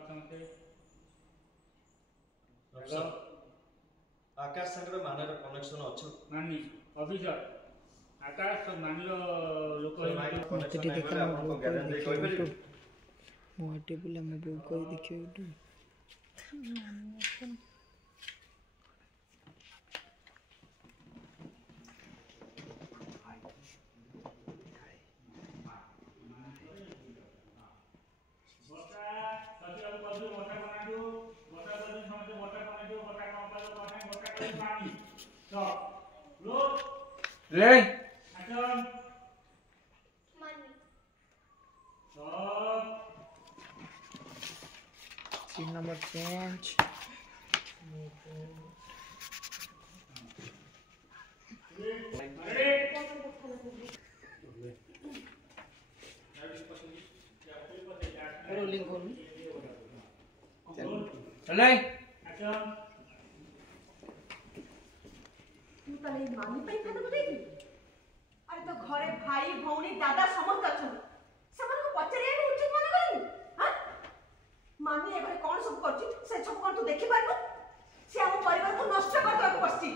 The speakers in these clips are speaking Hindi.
समझते अफसर आकाश संगे मानर कनेक्शन अछि मानी ऑफिसर आकाश तो मान लो लोक मत देखा मो गारंटी कोइ परिबे मो टेबल में बो कोइ देखियो यूट्यूब रे सीन नंबर 5 रोलिंग करूँ चले तू तले मानी पे खाना बनेगी अरे तो घरे भाई भौणी दादा समस्त अछन समान को पचरिया को उचित मन करू हां मानी एबे कोन सब करछि से सब कोन तू देखि पारबो से हम परिवार को नष्ट कर दो पछी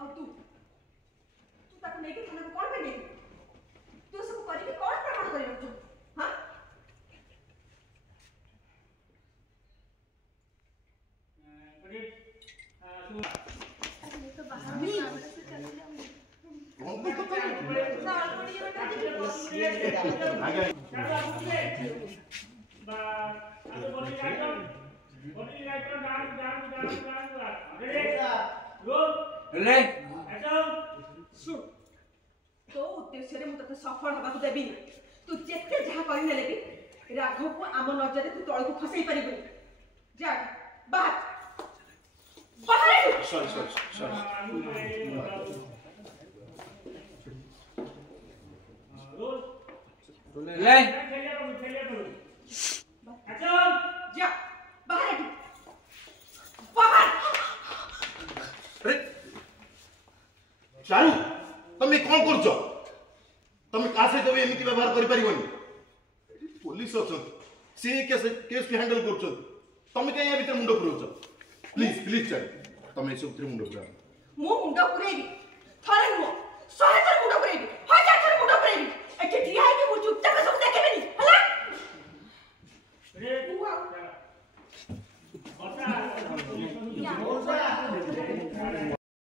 और तू ताको नेकी खाना को कोन पे नेकी तू सब करी कोन प्रमाण करी रखछु हां तो उद्देश्य रे मुते सफल हबा देबी तू जेते जहा करि नेले भी राघव को आम नजर तू तळ को खसई परिबो जा बाहर बाहर सॉरी ले जा बाहर बाहर अरे चारू तुम कौन कर तुम क्या सहित भी एमती व्यवहार कर पुलिस अच्छा सी केस के हैंडल कर तुम कहीं भर मुंड पुराच प्लीज प्लीज चारू तुम ये सब मुंड पुरा मु मुंड पुरेबी थरे